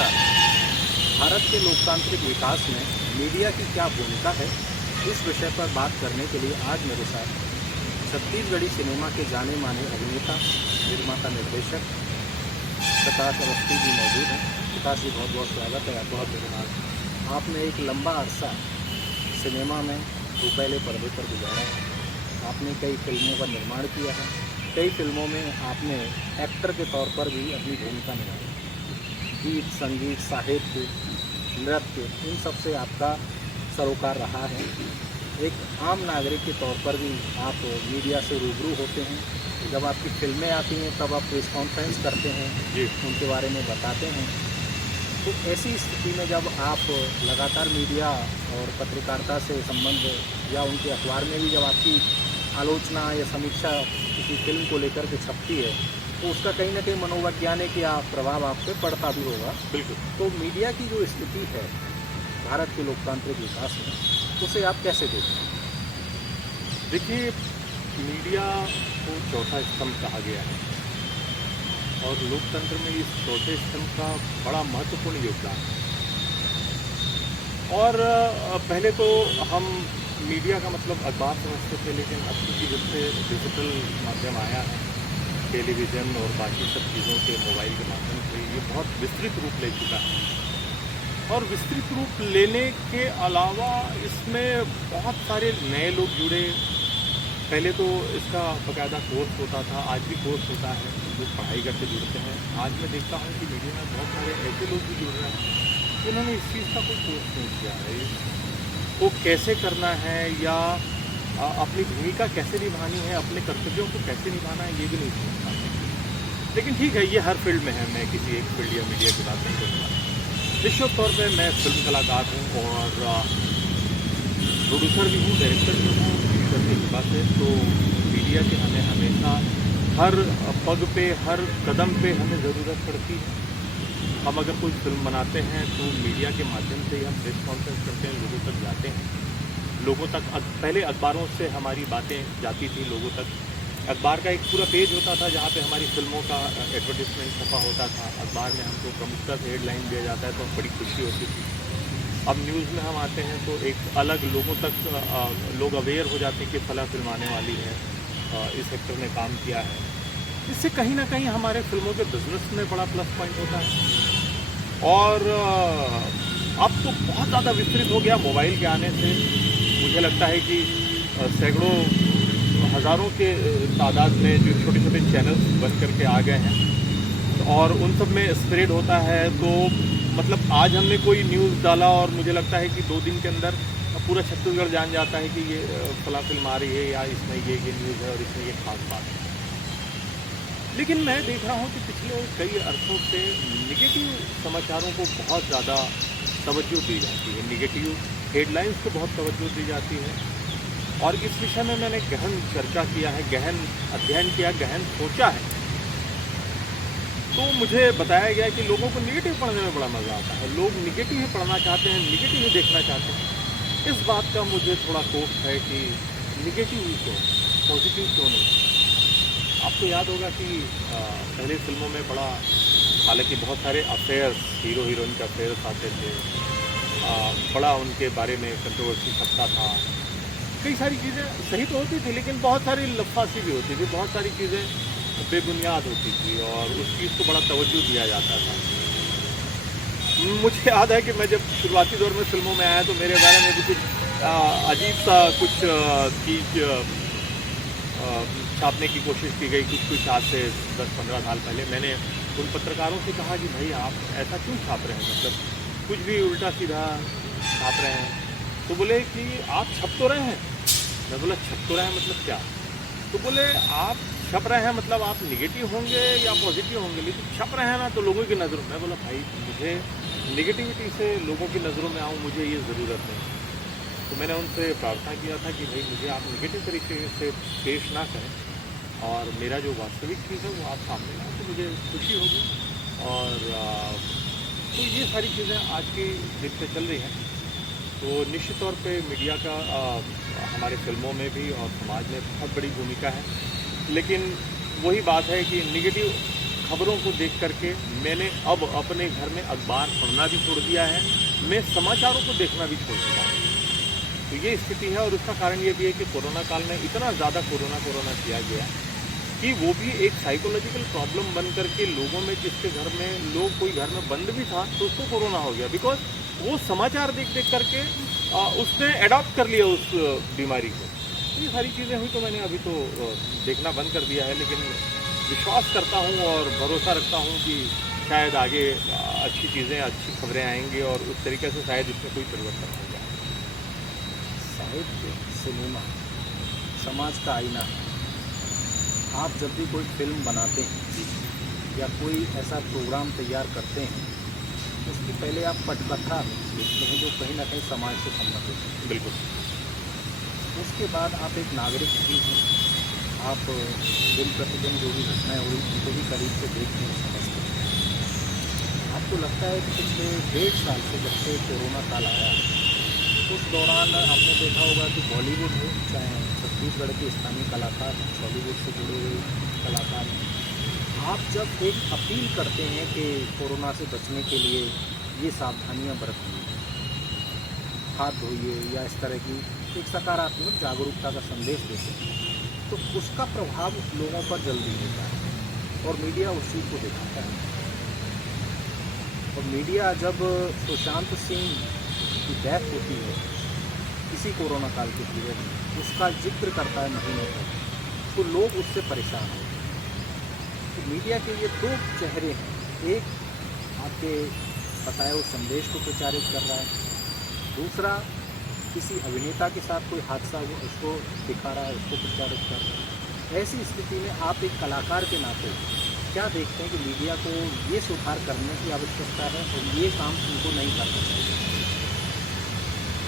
नमस्कार। भारत के लोकतांत्रिक विकास में मीडिया की क्या भूमिका है, इस विषय पर बात करने के लिए आज मेरे साथ छत्तीसगढ़ी सिनेमा के जाने माने अभिनेता, निर्माता, निर्देशक प्रकाश अवस्थी जी मौजूद हैं। प्रकाश जी, बहुत बहुत स्वागत है आपका। बहुत धन्यवाद। आपने एक लंबा अरसा सिनेमा में रुपैले पर्दे पर गुजारा है। आपने कई फिल्मों का निर्माण किया है। कई फिल्मों में आपने एक्टर के तौर पर भी अपनी भूमिका निभाई। गीत, संगीत, साहित्य, नृत्य, इन सब से आपका सरोकार रहा है। एक आम नागरिक के तौर पर भी आप मीडिया से रूबरू होते हैं। जब आपकी फिल्में आती हैं तब आप प्रेस कॉन्फ्रेंस करते हैं जी, उनके बारे में बताते हैं। तो ऐसी स्थिति में जब आप लगातार मीडिया और पत्रकारिता से संबंध या उनके अखबार में भी जब आपकी आलोचना या समीक्षा किसी फिल्म को लेकर के छपती है, तो उसका कहीं ना कहीं मनोवैज्ञानिक या प्रभाव आप पे पड़ता भी होगा। बिल्कुल। तो मीडिया की जो स्थिति है भारत के लोकतांत्रिक विकास में, उसे आप कैसे देखते हैं? देखिए, मीडिया को चौथा स्तंभ कहा गया है और लोकतंत्र में इस चौथे स्तंभ का बड़ा महत्वपूर्ण योगदान है। और पहले तो हम मीडिया का मतलब अखबार समझते थे, लेकिन अब क्योंकि जब से डिजिटल माध्यम आया है, टेलीविज़न और बाकी सब चीज़ों के मोबाइल के माध्यम से ये बहुत विस्तृत रूप ले चुका है। और विस्तृत रूप लेने के अलावा इसमें बहुत सारे नए लोग जुड़े। पहले तो इसका बाकायदा कोर्स होता था, आज भी कोर्स होता है, लोग पढ़ाई करके जुड़ते हैं। आज मैं देखता हूँ कि मीडिया में बहुत सारे ऐसे लोग भी जुड़ रहे हैं जिन्होंने इस चीज़ का कोई कोर्स नहीं किया है। वो कैसे करना है या अपनी भूमिका कैसे निभानी है, अपने कर्तव्यों को कैसे निभाना है, ये भी नहीं समझ पाते। लेकिन ठीक है, ये हर फील्ड में है। मैं किसी एक फील्ड या मीडिया की बात नहीं करूँगा। निश्चित तौर पे मैं फिल्म कलाकार हूँ और प्रोड्यूसर भी हूँ, डायरेक्टर भी हूँ। करने की बात है तो मीडिया की हमें हमेशा हर पग पे, हर कदम पे हमें ज़रूरत पड़ती है। हम अगर कोई फिल्म बनाते हैं तो मीडिया के माध्यम से ही हम प्रेस कॉन्फ्रेंस करते हैं, लोगों तक जाते हैं। लोगों तक पहले अखबारों से हमारी बातें जाती थी लोगों तक। अखबार का एक पूरा पेज होता था जहाँ पे हमारी फिल्मों का एडवर्टिजमेंट छपा होता था। अखबार में हमको प्रमुखता से हेडलाइन दिया जाता है तो बड़ी खुशी होती थी। अब न्यूज़ में हम आते हैं तो एक अलग लोगों तक लोग अवेयर हो जाते हैं कि फला फिल्म आने वाली है, इस एक्टर ने काम किया है। इससे कहीं ना कहीं हमारे फिल्मों के बिजनेस में बड़ा प्लस पॉइंट होता है। और अब तो बहुत ज़्यादा विस्तृत हो गया मोबाइल के आने से। मुझे लगता है कि सैकड़ों हज़ारों के तादाद में जो छोटे छोटे चैनल्स बन करके आ गए हैं और उन सब में स्प्रेड होता है। तो मतलब आज हमने कोई न्यूज़ डाला और मुझे लगता है कि 2 दिन के अंदर पूरा छत्तीसगढ़ जान जाता है कि ये फला फिल्म आ रही है या इसमें ये न्यूज़ है और इसमें ये खास बात है। लेकिन मैं देख रहा हूँ कि पिछले कई अरसों से निगेटिव समाचारों को बहुत ज़्यादा तवज्जो दी जाती है। निगेटिव हेडलाइंस को बहुत तवज्जो दी जाती है। और इस विषय में मैंने गहन चर्चा किया है, गहन अध्ययन किया, गहन सोचा है। तो मुझे बताया गया कि लोगों को निगेटिव पढ़ने में बड़ा मज़ा आता है। लोग निगेटिव ही पढ़ना चाहते हैं, निगेटिव ही देखना चाहते हैं। इस बात का मुझे थोड़ा कोफ है कि निगेटिव ही क्यों, पॉजिटिव क्यों नहीं। आपको याद होगा कि पहले फिल्मों में बड़ा, हालांकि बहुत सारे अफेयर्स, हीरो हीरोइन के अफेयर्स आते थे, बड़ा उनके बारे में कंट्रोवर्सी छपता था। कई सारी चीज़ें सही तो होती थी, लेकिन बहुत सारी लफासी भी होती थी, बहुत सारी चीज़ें बेबुनियाद होती थी और उस चीज़ को बड़ा तवज्जो दिया जाता था। मुझे याद है कि मैं जब शुरुआती दौर में फिल्मों में आया तो मेरे बारे में भी कुछ अजीब सा कुछ चीज़ छापने की कोशिश की गई। कुछ आज से 10-15 साल पहले मैंने उन पत्रकारों से कहा कि भाई आप ऐसा क्यों छाप रहे हैं, मतलब कुछ भी उल्टा सीधा छाप रहे हैं। तो बोले कि आप छप तो रहे हैं। मैं बोला छप तो रहे हैं मतलब क्या? तो बोले आप छप रहे हैं मतलब आप निगेटिव होंगे या पॉजिटिव होंगे, लेकिन छप रहे हैं ना तो लोगों की नज़रों में। बोला भाई मुझे निगेटिविटी से लोगों की नज़रों में आऊँ, मुझे ये ज़रूरत नहीं। तो मैंने उनसे प्रार्थना किया था कि भाई मुझे आप निगेटिव तरीके से पेश ना करें और मेरा जो वास्तविक चीज़ है वो आप सामने लाएं तो मुझे खुशी होगी। और तो ये सारी चीज़ें आज की दिन पे चल रही हैं। तो निश्चित तौर पे मीडिया का हमारे फिल्मों में भी और समाज में बहुत बड़ी भूमिका है। लेकिन वही बात है कि निगेटिव खबरों को देख करके मैंने अब अपने घर में अखबार पढ़ना भी छोड़ दिया है, मैं समाचारों को देखना भी छोड़ दिया है। तो ये स्थिति है और उसका कारण ये भी है कि कोरोना काल में इतना ज़्यादा कोरोना किया गया कि वो भी एक साइकोलॉजिकल प्रॉब्लम बन करके लोगों में, जिसके घर में लोग कोई घर में बंद भी था तो उसको कोरोना हो गया, बिकॉज वो समाचार देख करके उसने अडॉप्ट कर लिया उस बीमारी को। तो ये सारी चीज़ें हुई तो मैंने अभी तो देखना बंद कर दिया है, लेकिन विश्वास करता हूँ और भरोसा रखता हूँ कि शायद आगे अच्छी चीज़ें, अच्छी खबरें आएंगी और उस तरीके से शायद इसमें कोई परिवर्तन हो जाए। साहित्य, सिनेमा समाज का आईना है। आप जब भी कोई फिल्म बनाते हैं या कोई ऐसा प्रोग्राम तैयार करते हैं, उसकी पहले आप पटकथा लिखते हैं जो कहीं ना कहीं समाज से संबंधित है। बिल्कुल। उसके बाद आप एक नागरिक भी हैं, आप दिन प्रतिदिन जो भी घटनाएं हुई उनको भी करीब से देखते हैं, समझते हैं। आपको लगता है कि पिछले 1.5 साल से जब से कोरोना काल आया, उस दौरान आपने देखा होगा कि बॉलीवुड हो, चाहे छत्तीसगढ़ के स्थानीय कलाकार, बॉलीवुड से जुड़े हुए कलाकार, आप जब एक अपील करते हैं कि कोरोना से बचने के लिए ये सावधानियां बरतिए, हाथ धोइए या इस तरह की एक सकारात्मक जागरूकता का संदेश देते हैं, तो उसका प्रभाव लोगों पर जल्दी होता है और मीडिया उस चीज़ को दिखाता है। और मीडिया जब सुशांत सिंह की डेथ होती है इसी कोरोना काल के पीरियड में, उसका जिक्र करता है महीनों तक, तो लोग उससे परेशान होते हैं। तो मीडिया के ये 2 चेहरे हैं, एक आपके बताए हुए संदेश को प्रचारित कर रहा है, दूसरा किसी अभिनेता के साथ कोई हादसा हो उसको दिखा रहा है, उसको प्रचारित कर रहा है। ऐसी स्थिति में आप एक कलाकार के नाते क्या देखते हैं कि मीडिया को ये सुधार करने की आवश्यकता है और ये काम उनको नहीं करना चाहिए?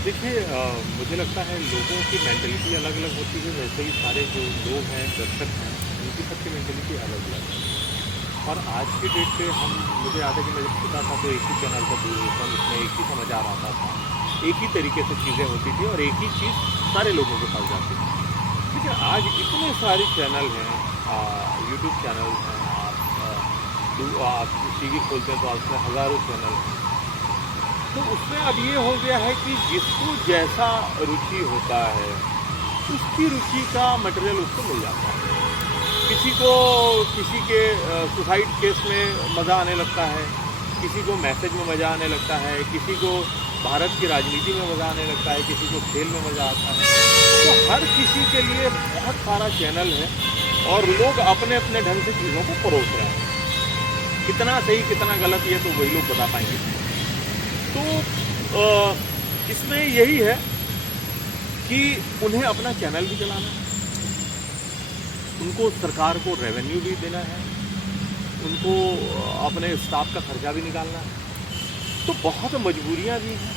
देखिए, मुझे लगता है लोगों की मेंटलिटी अलग अलग होती है, वैसे ही सारे जो लोग हैं, दर्शक हैं, उनकी सबकी मेंटलिटी अलग अलग है। और आज की डेट पे मुझे याद है कि मैं जब छोटा था तो एक ही चैनल था दूरदर्शन, उसमें एक ही समाचार आता था, एक ही तरीके से चीज़ें होती थी और एक ही चीज़ सारे लोगों के पास जाती थी। लेकिन आज इतने सारे चैनल हैं, यूट्यूब चैनल हैं, आप टीवी खोलते हैं तो उसमें हज़ारों चैनल हैं। तो उसमें अब ये हो गया है कि जिसको जैसा रुचि होता है उसकी रुचि का मटेरियल उसको मिल जाता है। किसी को किसी के सुसाइड केस में मज़ा आने लगता है, किसी को मैसेज में मज़ा आने लगता है, किसी को भारत की राजनीति में मज़ा आने लगता है, किसी को खेल में मज़ा आता है। तो हर किसी के लिए बहुत सारा चैनल है और लोग अपने अपने ढंग से चीज़ों को परोस रहे हैं। कितना सही कितना गलत ये तो वही लोग बता पाएंगे। तो इसमें यही है कि उन्हें अपना चैनल भी चलाना है, उनको सरकार को रेवेन्यू भी देना है, उनको अपने स्टाफ का खर्चा भी निकालना है, तो बहुत मजबूरियां भी हैं।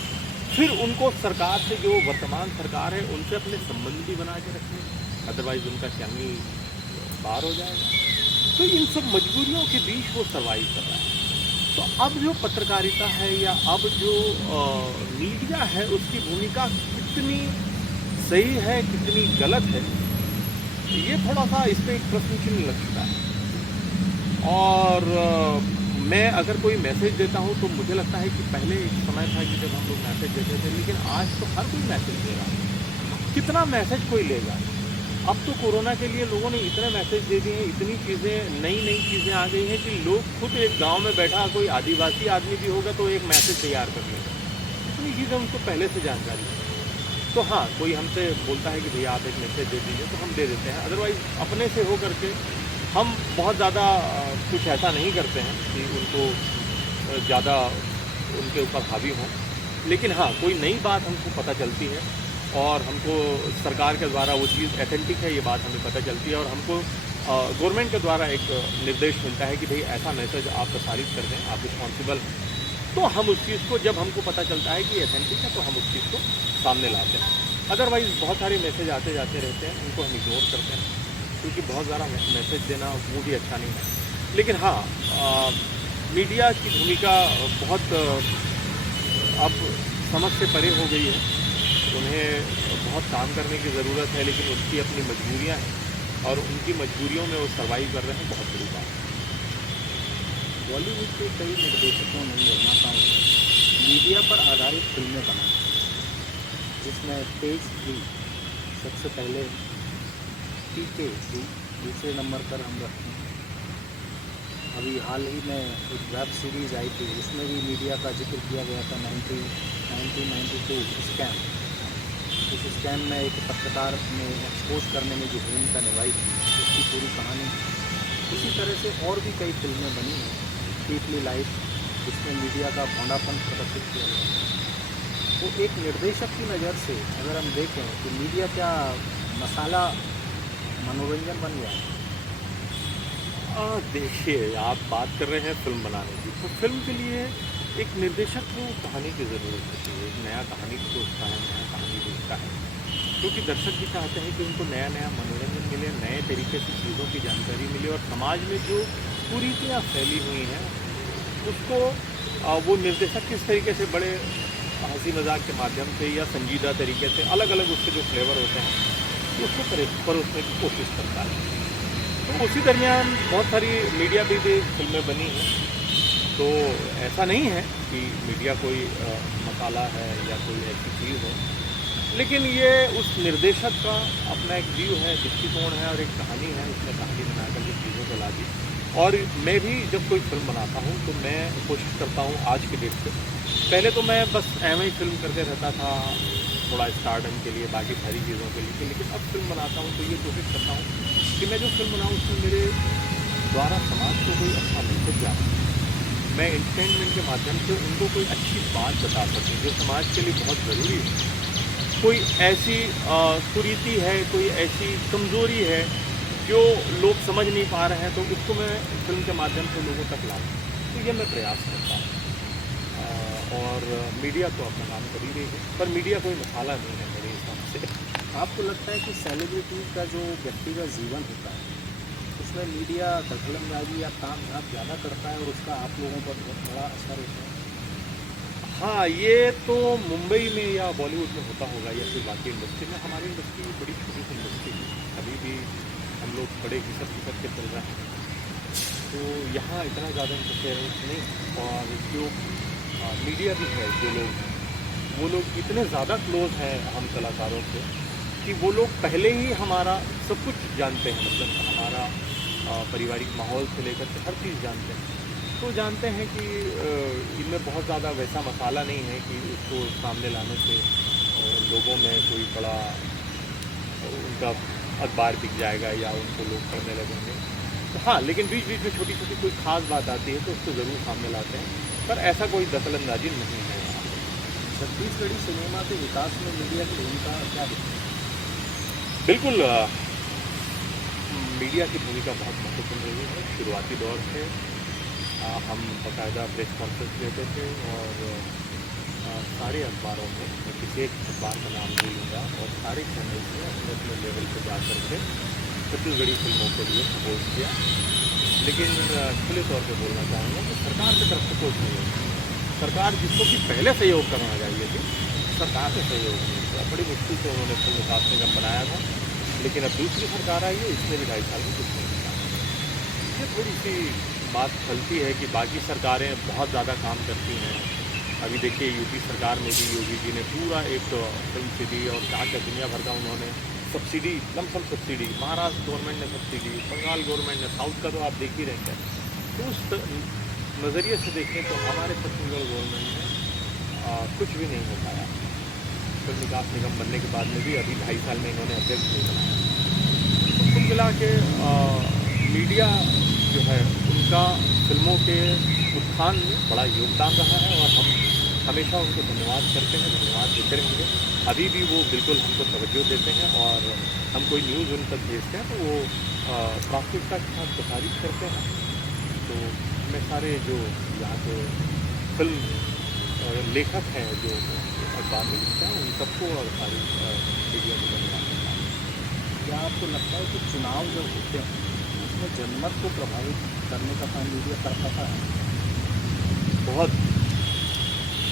फिर उनको सरकार से, जो वर्तमान सरकार है, उनसे अपने संबंध भी बना के रखने, अदरवाइज उनका चैनल बाहर हो जाएगा। तो इन सब मजबूरियों के बीच वो सर्वाइव कर रहा है। तो अब जो पत्रकारिता है या अब जो मीडिया है, उसकी भूमिका कितनी सही है कितनी गलत है, ये थोड़ा सा इस पर एक प्रश्न चिन्ह लगता है। और मैं अगर कोई मैसेज देता हूँ तो मुझे लगता है कि पहले एक समय था कि जब हम लोग मैसेज देते थे, लेकिन आज तो हर कोई मैसेज दे रहा है। कितना मैसेज कोई लेगा? अब तो कोरोना के लिए लोगों ने इतने मैसेज दे दिए हैं, इतनी चीज़ें, नई चीज़ें आ गई हैं कि लोग खुद एक गांव में बैठा कोई आदिवासी आदमी भी होगा तो एक मैसेज तैयार कर लेगा। इतनी चीज़ें उनको पहले से जानकारी है। तो हाँ, कोई हमसे बोलता है कि भैया आप एक मैसेज दे दीजिए तो हम दे देते हैं, अदरवाइज़ अपने से हो करके हम बहुत ज़्यादा कुछ ऐसा नहीं करते हैं कि उनको ज़्यादा उनके ऊपर हावी हों। लेकिन हाँ, कोई नई बात हमको पता चलती है और हमको सरकार के द्वारा वो चीज़ ऑथेंटिक है ये बात हमें पता चलती है और हमको गवर्नमेंट के द्वारा एक निर्देश मिलता है कि भाई ऐसा मैसेज आप प्रसारित कर दें, आप रिस्पॉन्सिबल। तो हम उस चीज़ को, जब हमको पता चलता है कि ऑथेंटिक है, तो हम उस चीज़ को सामने लाते हैं। अदरवाइज़ बहुत सारे मैसेज आते जाते रहते हैं, उनको हम इग्नोर करते हैं क्योंकि बहुत ज़्यादा मैसेज देना वो भी अच्छा नहीं है। लेकिन हाँ, मीडिया की भूमिका बहुत अब समझ से परे हो गई है। उन्हें बहुत काम करने की ज़रूरत है, लेकिन उनकी अपनी मजबूरियां हैं और उनकी मजबूरियों में वो सर्वाइव कर रहे हैं, बहुत बड़ी बात है। बॉलीवुड के कई निर्देशकों ने निर्माताओं ने मीडिया पर आधारित फिल्में बनाई, जिसमें पेज 3 सबसे पहले, पीके 3 दूसरे नंबर पर हम रखते हैं। अभी हाल ही में एक वेब सीरीज़ आई थी, उसमें भी मीडिया का जिक्र किया गया था, 1992 स्कैम। उस स्कैम में एक पत्रकार ने एक्सपोज करने में जो भूमिका निभाई थी, उसकी पूरी कहानी। उसी तरह से और भी कई फिल्में बनी हैं, पीपली लाइफ, जिसमें मीडिया का भोंडापन प्रदर्शित किया गया है। तो एक निर्देशक की नज़र से अगर हम देखें कि मीडिया क्या मसाला मनोरंजन बन गया है? देखिए, आप बात कर रहे हैं फिल्म बनाने की, तो फिल्म के लिए एक निर्देशक को कहानी की ज़रूरत होती है। एक नया कहानी सोचता है, नया कहानी देखता है, क्योंकि दर्शक भी चाहते हैं कि उनको नया नया मनोरंजन मिले, नए तरीके से चीज़ों की जानकारी मिले, और समाज में जो कुरीतियाँ फैली हुई हैं उसको वो निर्देशक किस तरीके से बड़े हंसी मजाक के माध्यम से या संजीदा तरीके से अलग अलग उसके जो फ्लेवर होते हैं उसको परोसने की कोशिश करता है। तो उसी दरमियान बहुत सारी मीडिया भी फिल्में बनी हैं। तो ऐसा नहीं है कि मीडिया कोई मसाला है या कोई ऐसी चीज़ है, लेकिन ये उस निर्देशक का अपना एक व्यू है, दृष्टिकोण है और एक कहानी है। उसने कहानी बनाकर के चीज़ों को ला दी। और मैं भी जब कोई फिल्म बनाता हूँ तो मैं कोशिश करता हूँ आज की डेट से, पहले तो मैं बस एम ही फिल्म करते रहता था थोड़ा स्टारडम के लिए, बाकी सारी चीज़ों के लिए, लेकिन अब फिल्म बनाता हूँ तो ये कोशिश करता हूँ कि मैं जो फिल्म बनाऊँ उसमें मेरे द्वारा समाज को कोई अच्छा मैसेज जाए, मैं एंटरटेनमेंट के माध्यम से उनको कोई अच्छी बात बता सकूँ जो समाज के लिए बहुत ज़रूरी है। कोई ऐसी कुरीति है, कोई ऐसी कमज़ोरी है जो लोग समझ नहीं पा रहे हैं, तो उसको मैं फिल्म के माध्यम से लोगों तक लाऊँ। तो ये मैं प्रयास करता हूँ। और मीडिया तो अपना काम कर ही रही है, पर मीडिया कोई मसाला नहीं है मेरे हिसाब से। आपको लगता है कि सेलिब्रिटी का जो व्यक्तिगत जीवन होता है उसमें मीडिया दखलंदाजी या काम ज़्यादा करता है और उसका आप लोगों पर बहुत बड़ा असर होता है? हाँ, ये तो मुंबई में या बॉलीवुड में होता होगा या फिर बाकी इंडस्ट्री में। हमारी इंडस्ट्री बड़ी छोटी सी इंडस्ट्री है, अभी भी हम लोग बड़े घिसट के चल रहे हैं, तो यहाँ इतना ज़्यादा इंटरफेरेंस नहीं। और जो मीडिया भी है, वो लोग इतने ज़्यादा क्लोज हैं हम कलाकारों से कि वो लोग पहले ही हमारा सब कुछ जानते हैं, मतलब हमारा पारिवारिक माहौल से लेकर के हर चीज़ जानते हैं। तो जानते हैं कि इनमें बहुत ज़्यादा वैसा मसाला नहीं है कि उसको सामने लाने से लोगों में कोई बड़ा उनका अखबार बिक जाएगा या उनको लोग पढ़ने लगेंगे। तो हाँ, लेकिन बीच बीच में छोटी छोटी कोई ख़ास बात आती है तो उसको ज़रूर सामने लाते हैं, पर ऐसा कोई दखलंदाजी नहीं है यहाँ पे। छत्तीसगढ़ी सिनेमा के विकास में मीडिया की भूमिका क्या है? बिल्कुल, मीडिया की भूमिका बहुत महत्वपूर्ण रही है। शुरुआती दौर से हम बाकायदा प्रेस कॉन्फ्रेंस लेते थे और सारे अखबारों में, मैं किसी एक अखबार का नाम नहीं लूँगा, और सारे चैनल्स में अपने अपने लेवल पर जा कर के छत्तीसगढ़ी फिल्मों के लिए सपोर्ट किया। लेकिन खुले तौर पे बोलना चाहूँगा कि सरकार की तरफ से कोई सहयोग नहीं। सरकार जिसको कि पहले सहयोग करना चाहिए थी, सरकार ने सहयोग नहीं किया। बड़ी मुश्किल से उन्होंने फिल्म विकास निगम बनाया था, लेकिन अब दूसरी सरकार आई है, इसने भी 2.5 साल में कुछ नहीं किया। ये थोड़ी सी बात चलती है कि बाकी सरकारें बहुत ज़्यादा काम करती हैं। अभी देखिए यूपी सरकार में भी योगी जी ने पूरा एक फिल्म सिटी और क्या दुनिया भर का उन्होंने subsidy, lump sum subsidy, Maharashtra government ने सब्सिडी, बंगाल गवर्नमेंट ने, साउथ का तो आप देख ही रहे हैं। तो उस नज़रिए से देखें तो हमारे छत्तीसगढ़ गवर्नमेंट में कुछ भी नहीं हो पाया। फिल्म विकास निगम बनने के बाद में भी अभी 2.5 साल में इन्होंने अध्यक्ष नहीं बनाया। तो कुल मिला के मीडिया जो है उनका फिल्मों के उत्थान में बड़ा योगदान रहा है और हम हमेशा उनको धन्यवाद करते हैं, धन्यवाद देते रहेंगे। अभी भी वो बिल्कुल हमको तवज्जो देते हैं और हम कोई न्यूज़ उन तक भेजते हैं तो वो प्राथमिकता के साथ प्रसारित करते हैं। तो हमें सारे जो यहाँ के फिल्म लेखक हैं जो अखबार में लिखते हैं उन सबको और सारी मीडिया को धन्यवाद देता हूँ। क्या आपको लगता है कि चुनाव जब होते हैं उसमें जनमत को प्रभावित करने का काम मीडिया कर पाता है? बहुत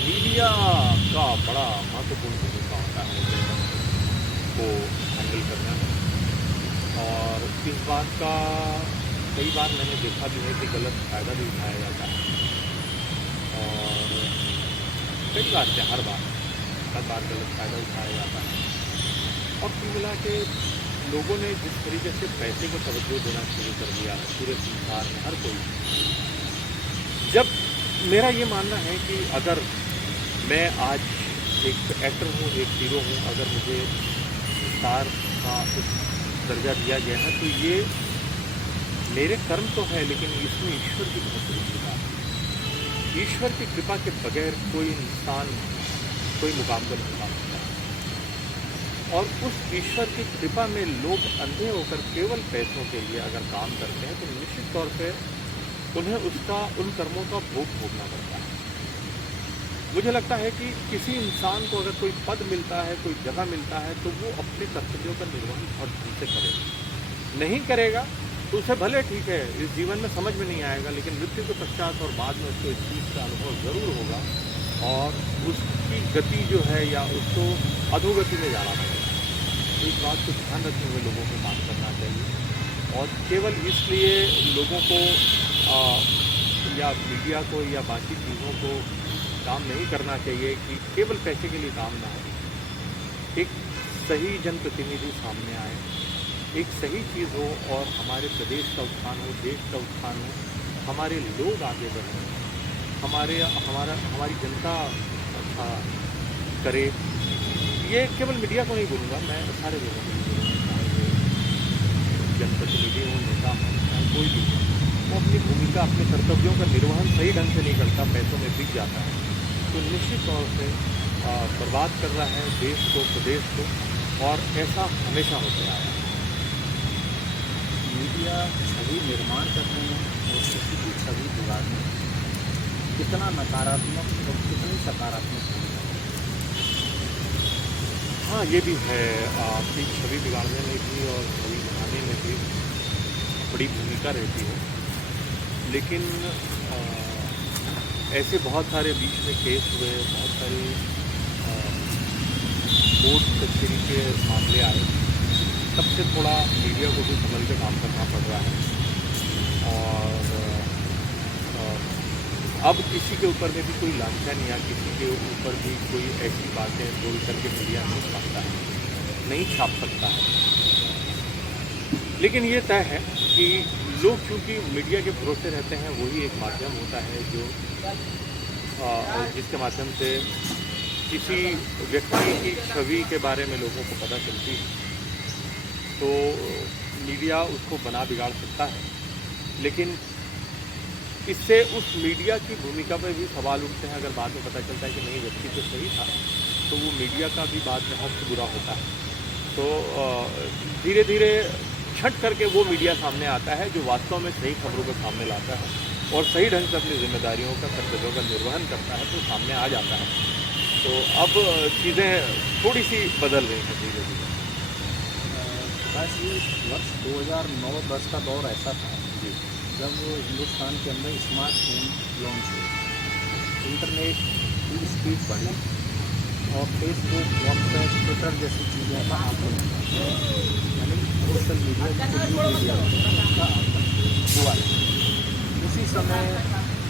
मीडिया का बड़ा महत्वपूर्ण भूमिका होता है जनमत को हैंडल करने में, और इस बात का कई बार मैंने देखा भी है कि गलत फ़ायदा भी उठाया जाता है, और कई बार क्या हर बार गलत फ़ायदा उठाया जाता है। और कुल मिला के लोगों ने जिस तरीके से पैसे को तवज्जो देना शुरू कर दिया है पूरे संसार में हर कोई, जब मेरा ये मानना है कि अगर मैं आज एक एक्टर हूँ, एक हीरो हूँ, अगर मुझे स्टार का एक दर्जा दिया गया है तो ये मेरे कर्म तो है, लेकिन इसमें ईश्वर की बहुत बड़ी कृपा है। ईश्वर की कृपा के बगैर कोई इंसान कोई मुकाम पर नहीं पा सकता। और उस ईश्वर की कृपा में लोग अंधे होकर केवल पैसों के लिए अगर काम करते हैं तो निश्चित तौर पे उन्हें उन कर्मों का भोग भोगना पड़ता है। मुझे लगता है कि किसी इंसान को अगर कोई पद मिलता है, कोई जगह मिलता है, तो वो अपने कर्तव्यों का निर्वहन बहुत ढंग से करेगा। नहीं करेगा तो उसे भले ठीक है, इस जीवन में समझ में नहीं आएगा, लेकिन मृत्यु के पश्चात और बाद में उसको इस चीज़ का अनुभव ज़रूर होगा, और उसकी गति जो है या उसको अधोगति में जाना पड़ेगा। इस बात को ध्यान रखते हुए लोगों को काम करना चाहिए, और केवल इसलिए लोगों को या मीडिया को या बाकी चीज़ों को काम नहीं करना चाहिए कि केवल पैसे के लिए काम ना हो। एक सही जनप्रतिनिधि सामने आए, एक सही चीज़ हो, और हमारे प्रदेश का उत्थान हो, देश का उत्थान हो, हमारे लोग आगे बढ़ें, हमारी जनता अच्छा करे। ये केवल मीडिया को नहीं बोलूँगा, मैं सारे लोगों को बोलूँगा, चाहे जनप्रतिनिधि हो, नेता हो, चाहे कोई भी हो, वो अपनी भूमिका, अपने कर्तव्यों का निर्वहन सही ढंग से नहीं करता, पैसों में बिक जाता है, तो निश्चित तौर से बर्बाद कर रहा है देश को, प्रदेश को, और ऐसा हमेशा होते आया है। मीडिया छवि निर्माण करने में और किसी की छवि बिगाड़ने में कितना नकारात्मक और कितनी सकारात्मक भूमिका है? हाँ, ये भी है, आपकी छवि बिगाड़ने में भी और छवि बनाने में भी बड़ी भूमिका रहती है। लेकिन ऐसे बहुत सारे बीच में केस हुए, बहुत सारे कोर्ट कचहरी के मामले आए, तब से थोड़ा मीडिया को भी संभल के काम करना पड़ रहा है। और अब किसी के ऊपर में भी कोई लांछन या किसी के ऊपर भी कोई ऐसी बातें बोल करके मीडिया नहीं छापता है, नहीं छाप सकता है। लेकिन ये तय है कि लोग चूँकि मीडिया के भरोसे रहते हैं, वही एक माध्यम होता है जो जिसके माध्यम से किसी व्यक्ति की छवि के बारे में लोगों को पता चलती है। तो मीडिया उसको बना बिगाड़ सकता है, लेकिन इससे उस मीडिया की भूमिका पर भी सवाल उठते हैं। अगर बाद में पता चलता है कि नहीं, व्यक्ति तो सही था, तो वो मीडिया का भी बाद में हस्त बुरा होता है। तो धीरे धीरे छट करके वो मीडिया सामने आता है जो वास्तव में सही खबरों को सामने लाता है और सही ढंग से अपनी जिम्मेदारियों का, कर्तव्यों का निर्वहन करता है, तो सामने आ जाता है। तो अब चीज़ें थोड़ी सी बदल रही हैं धीरे धीरे। बस ये वर्ष 2009-10 का दौर ऐसा था जब हिंदुस्तान के अंदर स्मार्टफोन लॉन्च हुए, इंटरनेट की स्पीड बढ़ी और फेसबुक, व्हाट्सएप, ट्विटर जैसी चीज़ों का आगमन यानी सोशल मीडिया का आगमन हुआ। उसी समय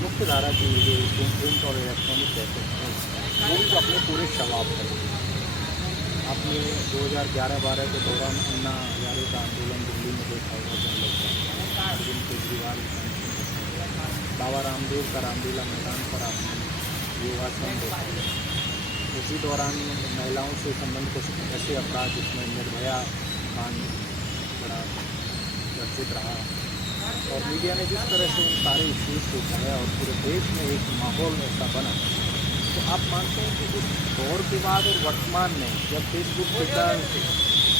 मुख्य धारा की जो प्रिंट और इलेक्ट्रॉनिक कहते हैं वो भी अपने पूरे शबाब पर। आपने 2011-12 के दौरान अन्ना हजारे का आंदोलन दिल्ली में देखा होगा, जन लोग अरविंद केजरीवाल, बाबा रामदेव का रामलीला मैदान पर आपने योगासन देखा। उसी दौरान महिलाओं से संबंधित कुछ ऐसे अपराध जिसमें निर्भया कांड बड़ा चर्चित रहा, और मीडिया ने जिस तरह से उन सारे इश्यूज़ को उठाया और पूरे देश में एक माहौल ऐसा बना। तो आप मानते हैं कि उस दौर के बाद और वर्तमान में जब फेसबुक, ट्विटर,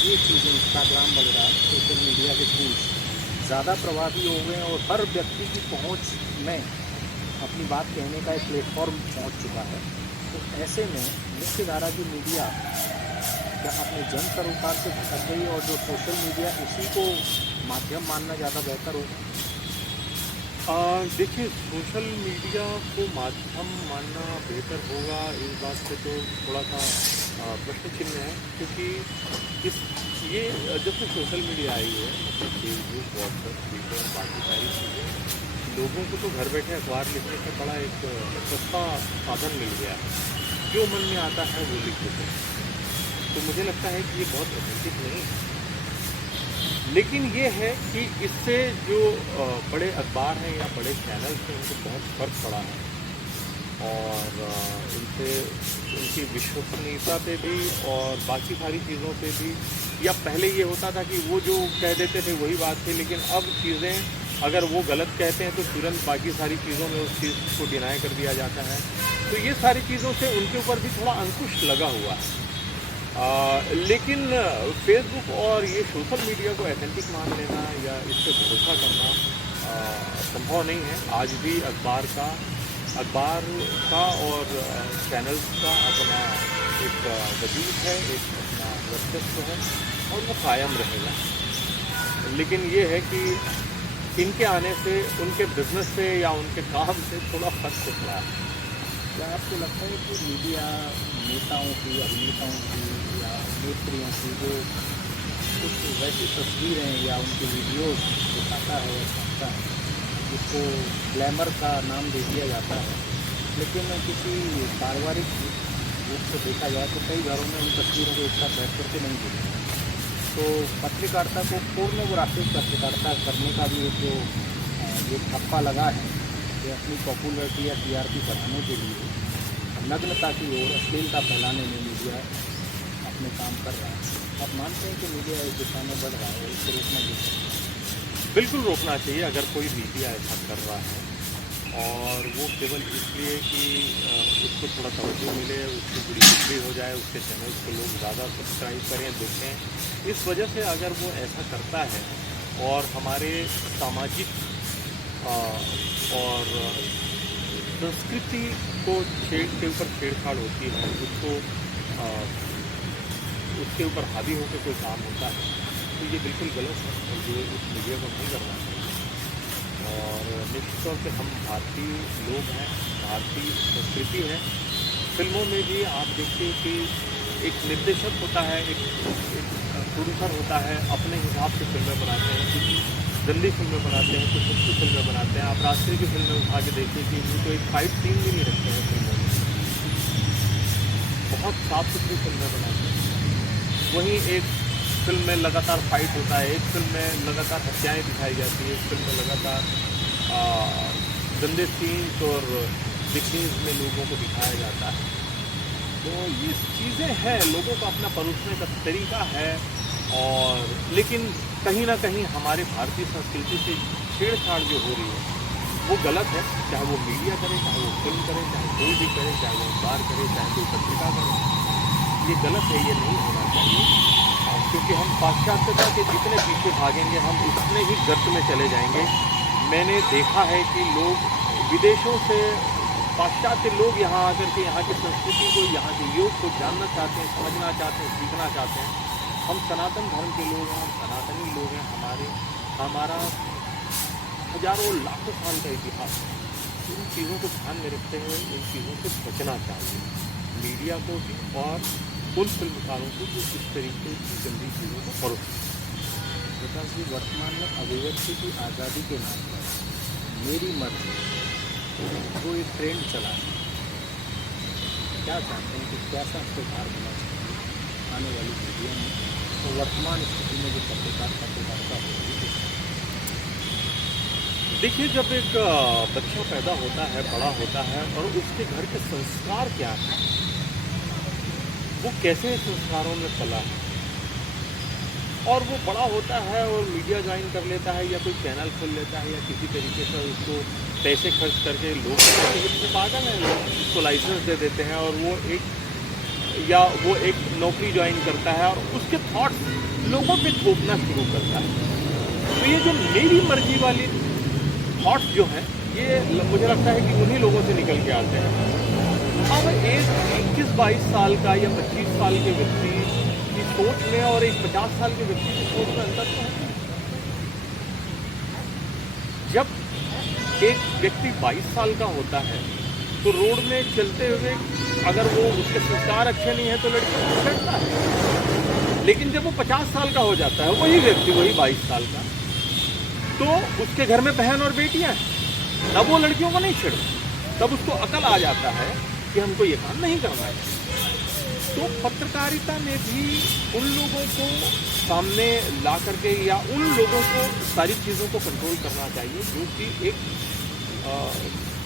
ये चीज़ें, इंस्टाग्राम वगैरह सोशल मीडिया के टूल्स ज़्यादा प्रभावी हो गए और हर व्यक्ति की पहुंच में अपनी बात कहने का एक प्लेटफॉर्म पहुंच चुका है, तो ऐसे में मुख्य धारा की मीडिया क्या अपने जन सरोकार से भटक गई और जो सोशल मीडिया इसी को माध्यम मानना ज़्यादा बेहतर हो? देखिए, सोशल मीडिया को माध्यम मानना बेहतर होगा, इस बात पे तो थोड़ा-सा प्रश्न चिन्ह है, क्योंकि इस ये जब से सोशल मीडिया आई है, मतलब फेसबुक, व्हाट्सएप, ट्विटर, बाकी सारी चीज़ें, लोगों को तो घर बैठे अखबार लिखने का बड़ा एक सस्ता साधन मिल गया है। जो मन में आता है वो लिख देते हैं। तो मुझे लगता है कि ये बहुत ऑथेंटिक नहीं है। लेकिन ये है कि इससे जो बड़े अखबार हैं या बड़े चैनल्स हैं, उनको बहुत फ़र्क पड़ा है, और इनसे उनकी विश्वसनीयता पे भी और बाकी सारी चीज़ों पे भी, या पहले ये होता था कि वो जो कह देते थे वही बात थी, लेकिन अब चीज़ें अगर वो गलत कहते हैं तो तुरंत बाकी सारी चीज़ों में उस चीज़ को डिनाई कर दिया जाता है। तो ये सारी चीज़ों से उनके ऊपर भी थोड़ा अंकुश लगा हुआ है। लेकिन फेसबुक और ये सोशल मीडिया को ऑथेंटिक मान लेना या इस पे भरोसा करना संभव नहीं है। आज भी अखबार का और चैनल्स का अपना एक वजूद है, एक अपना वर्चस्व है, और वो कायम रहेगा। लेकिन ये है कि इनके आने से उनके बिजनेस से या उनके काम से थोड़ा फर्क दिख रहा है। क्या आपको लगता है कि मीडिया नेताओं की, अभिनेताओं की या अभिनेत्रियों की जो कुछ वैसी तस्वीरें या उनकी वीडियोस दिखाता है या छापता है, जिसको ग्लैमर का नाम दे दिया जाता है, लेकिन किसी पारिवारिक रूप से देखा जाए तो कई घरों में उन तस्वीरों को एक साथ बैठ करके नहीं देखते हैं। तो पत्रकारिता को पोर्नोग्राफिक पत्रकारिता करने का भी एक जो ये ठप्पा लगा है, ये अपनी पॉपुलरिटी या टीआरपी बढ़ाने के लिए नग्नता की ओर, अश्लीलता फैलाने में मीडिया अपने काम कर रहा है। आप मानते हैं कि मीडिया इस दिशा में बढ़ रहा है, इसको रोकना चाहिए? बिल्कुल रोकना चाहिए। अगर कोई मीडिया ऐसा कर रहा है और वो केवल इसलिए कि उसको थोड़ा तवज्जो मिले, उसकी बड़ी बिक्री हो जाए, उसके चैनल्स को लोग ज़्यादा सब्सक्राइब करें, देखें, इस वजह से अगर वो ऐसा करता है और हमारे सामाजिक और संस्कृति को के ऊपर छेड़छाड़ होती है, उसके ऊपर हावी होकर कोई काम होता है, तो ये बिल्कुल गलत है और ये इस मीडिया को नहीं करना चाहिए। और निश्चित तौर पे हम भारतीय लोग हैं, भारतीय संस्कृति है। फिल्मों में भी आप देखिए कि एक निर्देशक होता है, एक प्रोड्यूसर होता है, अपने हिसाब से फिल्में बनाते हैं, कुछ गंदी फिल्में बनाते हैं, कुछ अच्छी फिल्में बनाते हैं। आप राष्ट्रीय की फिल्में उठा के देखिए कि इनको एक फाइट सीन भी नहीं रखते हैं फिल्मों में, बहुत साफ सुथरी फिल्में बनाते हैं। वहीं एक फिल्म में लगातार फाइट होता है, एक फिल्म में लगातार हत्याएं दिखाई जाती है, एक फिल्म में लगातार गंदे सीन्स और बिकनीज में लोगों को दिखाया जाता है। तो ये चीज़ें हैं, लोगों का अपना परोसने का तरीका है, और लेकिन कहीं ना कहीं हमारे भारतीय संस्कृति से छेड़छाड़ जो हो रही है वो गलत है। चाहे वो मीडिया करे, चाहे वो फिल्म करे, चाहे कोई भी करे, चाहे वो अखबार करे, चाहे कोई पत्रिका करे, ये गलत है, ये नहीं होना चाहिए। क्योंकि हम पाश्चात्यता के जितने पीछे भागेंगे हम उतने ही गर्त में चले जाएंगे। मैंने देखा है कि लोग विदेशों से, पाश्चात्य लोग यहाँ आकर के यहाँ की संस्कृति को, यहाँ के योग को जानना चाहते हैं, समझना चाहते हैं, सीखना चाहते हैं। हम सनातन धर्म के लोग हैं, हम सनातनी लोग हैं, हमारा हजारों लाखों साल का इतिहास है। इन चीज़ों को ध्यान में रखते हुए इन चीज़ों से बचना चाहिए, मीडिया को भी और उन फिल्मकारों को जो इस तरीके की गंदी चीज़ों को परोसते हैं। विकास जी, वर्तमान में अभिव्यक्ति की आज़ादी के नाम पर मेरी मर्जी वो एक ट्रेंड चला है, क्या चाहते हैं कि कैसा सुधार होना चाहिए आने वाली पीढ़ियों में, तो वर्तमान स्थिति में जो पत्रकारिता हो रही है? देखिए, जब एक बच्चा पैदा होता है, बड़ा होता है, और उसके घर के संस्कार क्या हैं, वो कैसे संस्कारों में पला है, और वो बड़ा होता है और मीडिया ज्वाइन कर लेता है या कोई चैनल खोल लेता है या किसी तरीके से उसको पैसे खर्च करके, लोग पागल हैं, लोग उसको लाइसेंस दे देते हैं और वो एक नौकरी ज्वाइन करता है और उसके थॉट्स लोगों पे थोपना शुरू करता है। तो ये जो मेरी मर्जी वाली थॉट्स जो हैं, ये मुझे लगता है कि उन्हीं लोगों से निकल के आते हैं। अब एक 21-22 साल का या 25 साल के व्यक्ति की सोच में और एक 50 साल के व्यक्ति की सोच में अंतर तो है। जब एक व्यक्ति 22 साल का होता है तो रोड में चलते हुए अगर वो उसके संस्कार अच्छे नहीं है तो लड़की को छेड़ता है। लेकिन जब वो 50 साल का हो जाता है वही व्यक्ति, वही 22 साल का, तो उसके घर में बहन और बेटियां हैं, तब वो लड़कियों को नहीं छेड़ता। तब उसको अकल आ जाता है कि हमको ये काम नहीं करना है। तो पत्रकारिता में भी उन लोगों को सामने ला करके या उन लोगों को सारी चीज़ों को कंट्रोल करना चाहिए जो कि एक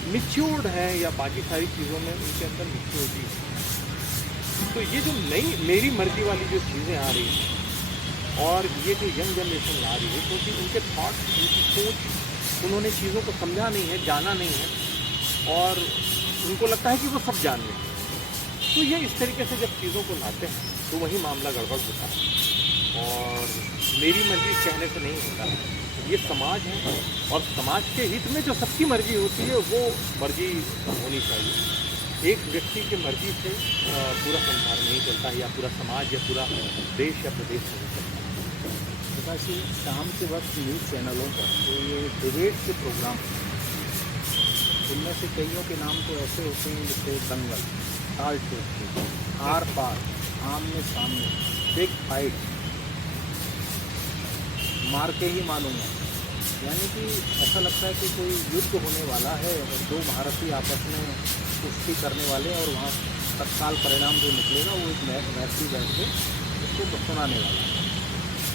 मिच्योर्ड है या बाकी सारी चीज़ों में उनके अंदर मिच्योरिटी है। तो ये जो नई मेरी मर्जी वाली जो चीज़ें आ रही हैं और ये जो यंग जनरेशन ला रही है, क्योंकि उनके थॉट्स, उनकी सोच, उन्होंने चीज़ों को समझा नहीं है, जाना नहीं है और उनको लगता है कि वो सब जान लें। तो ये इस तरीके से जब चीज़ों को लाते हैं तो वही मामला गड़बड़ होता है और मेरी मर्जी कहने से नहीं होता है। ये समाज है और समाज के हित में जो सबकी मर्जी होती है वो मर्जी होनी चाहिए। एक व्यक्ति की मर्जी से पूरा संसार नहीं चलता या पूरा समाज या पूरा देश या प्रदेश नहीं चलता। प्रकाश जी, शाम के वक्त न्यूज़ चैनलों पर तो ये डिबेट के प्रोग्राम, उनमें से कईयों के नाम तो ऐसे होते हैं जैसे दंगल, टाल ठोक, आर पार, आमने सामने, बिग फाइट, मार के ही मानूंगा। यानी कि ऐसा लगता है कि कोई युद्ध होने वाला है और दो भारतीय आपस में कुश्ती करने वाले हैं और वहाँ तत्काल परिणाम जो निकलेगा वो एक मैत्री बैठ के उसको सुनाने वाला है।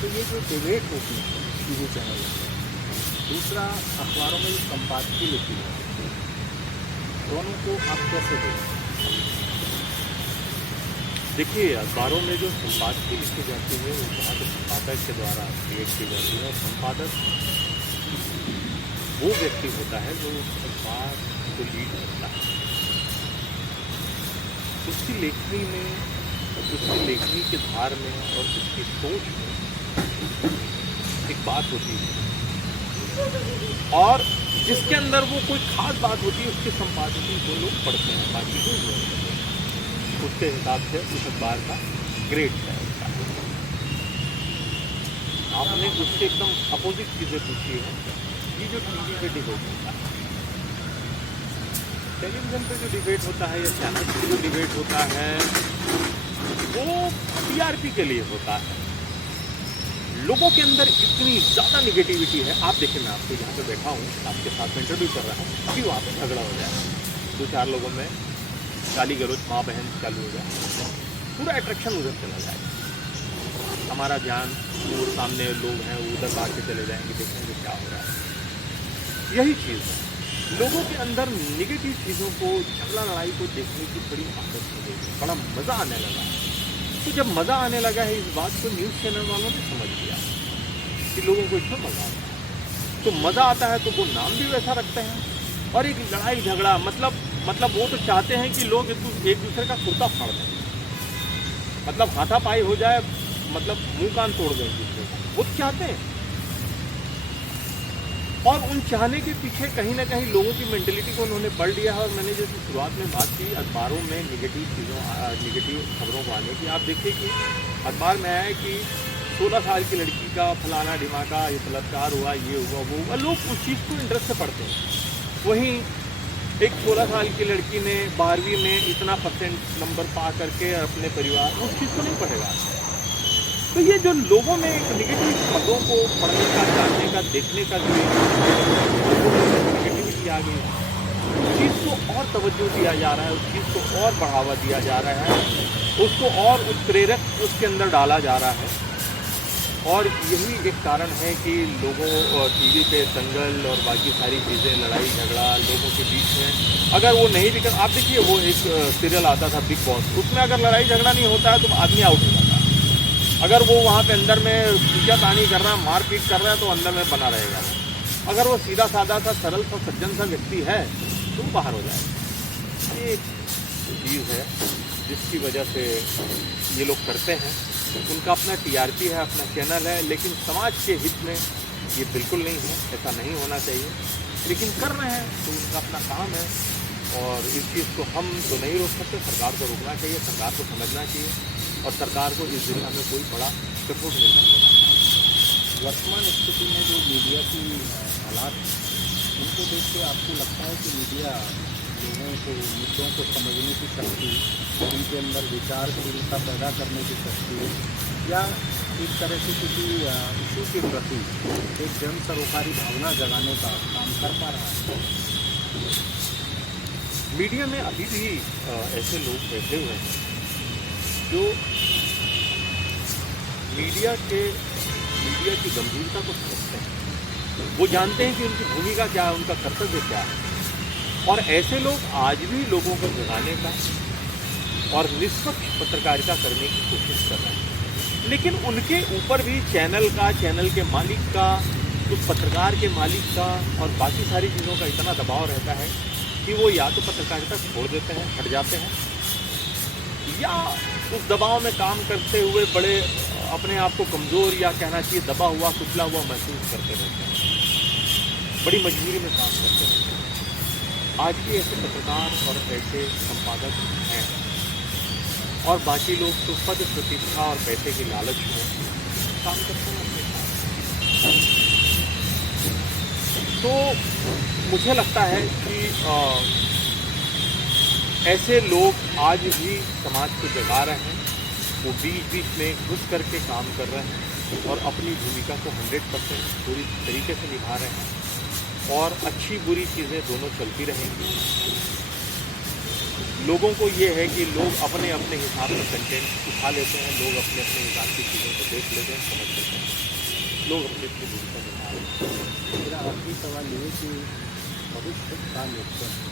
तो ये जो डिबेट होती है टीवी चैनलों पर, दूसरा अखबारों में जो संपादकीय लिखी है, दोनों को आप कैसे देखें? देखिए, अखबारों में जो संपादकीय लिखी जाती है वो वहाँ के संपादक के द्वारा क्रिएट की जाती है और संपादक वो व्यक्ति होता है जो उस अखबार को लीड करता है। उसकी लेखनी में, उसकी लेखनी के धार में और उसकी सोच में एक बात होती है और जिसके अंदर वो कोई खास बात होती है उसके संपादकीय को लोग पढ़ते हैं, बाकी कोई नहीं। उसके हिसाब से उस अखबार का ग्रेड है उसका। आपने उससे एकदम अपोजिट चीज़ें पूछी है। ये जो टीवी पे डिबेट होता है, टेलीविज़न पे जो डिबेट होता है या चैनल पे जो डिबेट होता है वो टीआरपी के लिए होता है। लोगों के अंदर इतनी ज़्यादा निगेटिविटी है। आप देखिए, मैं आपको यहाँ पे बैठा हूँ, आपके साथ में इंटरव्यू कर रहा हूँ, अभी वहाँ पे झगड़ा हो जाए, 2-4 लोगों में गाली गलौज, माँ बहन चालू हो जाए, पूरा अट्रैक्शन उधर चला जाए। हमारा ध्यान वो सामने लोग हैं वो उधर भाग के चले जाएंगे, देखेंगे क्या हो रहा है। यही चीज़ है, लोगों के अंदर निगेटिव चीज़ों को, झगड़ा लड़ाई को देखने की बड़ी आदत हो गई है, बड़ा मज़ा आने लगा है। तो जब मज़ा आने लगा है इस बात को न्यूज़ चैनल वालों ने समझ लिया कि लोगों को इसमें मज़ा आता है। तो मज़ा आता है तो वो नाम भी वैसा रखते हैं और एक लड़ाई झगड़ा, मतलब वो तो चाहते हैं कि लोग एक दूसरे का कुर्ता फाड़ दें, मतलब हाथापाई हो जाए, मतलब मुंह कान तोड़ दें एक दूसरे का, वो चाहते हैं। और उन चाहने के पीछे कहीं ना कहीं लोगों की मेंटलिटी को उन्होंने पढ़ लिया है। और मैंने जैसे शुरुआत में बात की अखबारों में निगेटिव खबरों को आने की, आप देखिए कि अखबार में आया कि 16 साल की लड़की का फलाना ढिमाका, ये बलात्कार हुआ, ये हुआ, वो हुआ, लोग उस चीज़ को इंटरेस्ट से पढ़ते हैं। वहीं एक 16 साल की लड़की ने 12वीं में इतना % नंबर पा करके अपने परिवार, उस चीज़ को नहीं पढ़ेगा। तो ये जो लोगों में एक निगेटिव खबरों को पढ़ने का, जानने का, देखने का जो निगेटिविटी आ गई, उस चीज़ को और तवज्जो दिया जा रहा है, उस चीज़ को और बढ़ावा दिया जा रहा है, उसको और उत्प्रेरक उसके अंदर डाला जा रहा है। और यही एक कारण है कि लोगों टीवी पे दंगल और बाकी सारी चीज़ें, लड़ाई झगड़ा लोगों के बीच में, अगर वो नहीं भी कर, आप देखिए वो एक सीरियल आता था बिग बॉस, उसमें अगर लड़ाई झगड़ा नहीं होता है तो आदमी आउट हो जाता है। अगर वो वहाँ पे अंदर में पूजा तानी कर रहा है, मारपीट कर रहा है, तो अंदर में बना रहेगा। अगर वो सीधा साधा सा सरल सा सज्जन सा व्यक्ति है तो बाहर हो जाएगा। ये चीज़ है जिसकी वजह से ये लोग करते हैं। उनका अपना टीआरपी है, अपना चैनल है, लेकिन समाज के हित में ये बिल्कुल नहीं है, ऐसा नहीं होना चाहिए। लेकिन कर रहे हैं तो उनका अपना काम है और इस चीज़ को हम तो नहीं रोक सकते। सरकार को रोकना चाहिए, सरकार को समझना चाहिए और सरकार को इस दिशा में कोई बड़ा कठोर निर्णय लेना चाहिए। वर्तमान स्थिति में जो मीडिया की हालात उनको देख के आपको लगता है कि मीडिया लोगों को मुद्दों को समझने की शक्ति, उनके अंदर विचारशीलता पैदा करने की शक्ति, या एक तरह से किसी इशू के प्रति एक जन सरोकारी भावना जगाने का काम कर पा रहा है? मीडिया में अभी भी ऐसे लोग बैठे हुए हैं जो मीडिया की गंभीरता को समझते हैं। वो जानते हैं कि उनकी भूमिका क्या है, उनका कर्तव्य क्या है, और ऐसे लोग आज भी लोगों को जगाने का और निष्पक्ष पत्रकारिता करने की कोशिश कर रहे हैं। लेकिन उनके ऊपर भी चैनल के मालिक का, उस पत्रकार के मालिक का और बाकी सारी चीज़ों का इतना दबाव रहता है कि वो या तो पत्रकारिता छोड़ देते हैं, हट जाते हैं, या उस दबाव में काम करते हुए बड़े अपने आप को कमज़ोर, या कहना चाहिए दबा हुआ, कुचला हुआ महसूस करते रहते हैं, बड़ी मजबूरी में काम करते रहते हैं। आज भी ऐसे पत्रकार और ऐसे संपादक हैं, और बाकी लोग तो पद, प्रतिष्ठा और पैसे के लालच में काम करते हैं अपने साथ। तो मुझे लगता है कि ऐसे लोग आज भी समाज को जगा रहे हैं। वो बीच में घुस करके काम कर रहे हैं और अपनी भूमिका को 100% पूरी तरीके से निभा रहे हैं, और अच्छी बुरी चीज़ें दोनों चलती रहेंगी। लोगों को ये है कि लोग अपने अपने हिसाब से कंटेंट उठा लेते हैं, लोग अपने अपने हिसाब की चीज़ों को देख लेते हैं, समझ लेते हैं, लोग अपनी अपनी भूमिका निभा रहे हैं। मेरा आखिरी सवाल ये है कि भविष्य का लोकतंत्र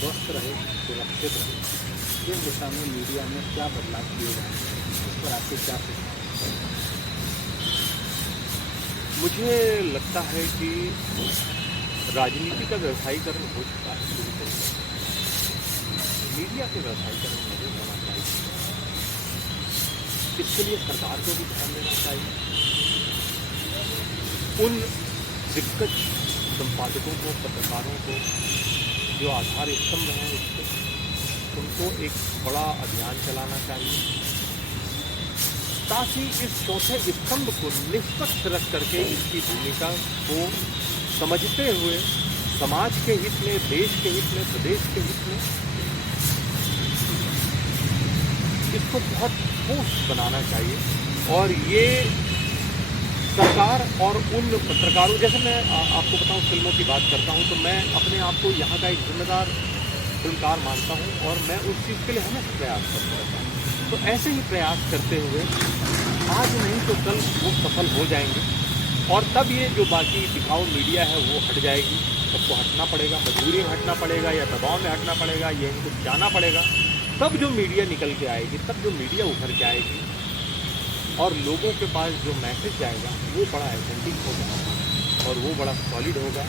स्वस्थ रहे, सुरक्षित रहे, इस दिशा में मीडिया में क्या बदलाव किए जाएंगे, इस पर आपके क्या सुझाव हैं? मुझे लगता है कि राजनीति का व्यवसायीकरण हो चुका है पूरी तरीके से। मीडिया के व्यवसायीकरण नहीं होना चाहिए। इसके लिए सरकार को भी ध्यान देना चाहिए। उन दिग्गज संपादकों को, पत्रकारों को जो आधार स्तंभ हैं इसके, उनको एक बड़ा अभियान चलाना चाहिए, ताकि इस चौथे स्तंभ को निष्पक्ष रख करके इसकी भूमिका को समझते हुए समाज के हित में, देश के हित में, प्रदेश के हित में इसको बहुत ठोस बनाना चाहिए। और ये सरकार और उन पत्रकारों, जैसे मैं आपको बताऊं, फिल्मों की बात करता हूं तो मैं अपने आप को यहाँ का एक जिम्मेदार फिल्मकार मानता हूं, और मैं उस चीज़ के लिए हमेशा प्रयास करता रहता हूँ। तो ऐसे ही प्रयास करते हुए आज नहीं तो कल वो सफल हो जाएंगे, और तब ये जो बाकी दिखाऊ मीडिया है वो हट जाएगी। सबको हटना पड़ेगा, मजबूरी में हटना पड़ेगा या दबाव में हटना पड़ेगा, ये इनको जाना पड़ेगा। तब जो मीडिया निकल के आएगी, तब जो मीडिया उभर के आएगी, और लोगों के पास जो मैसेज जाएगा वो बड़ा ऑथेंटिक होगा और वो बड़ा सॉलिड होगा।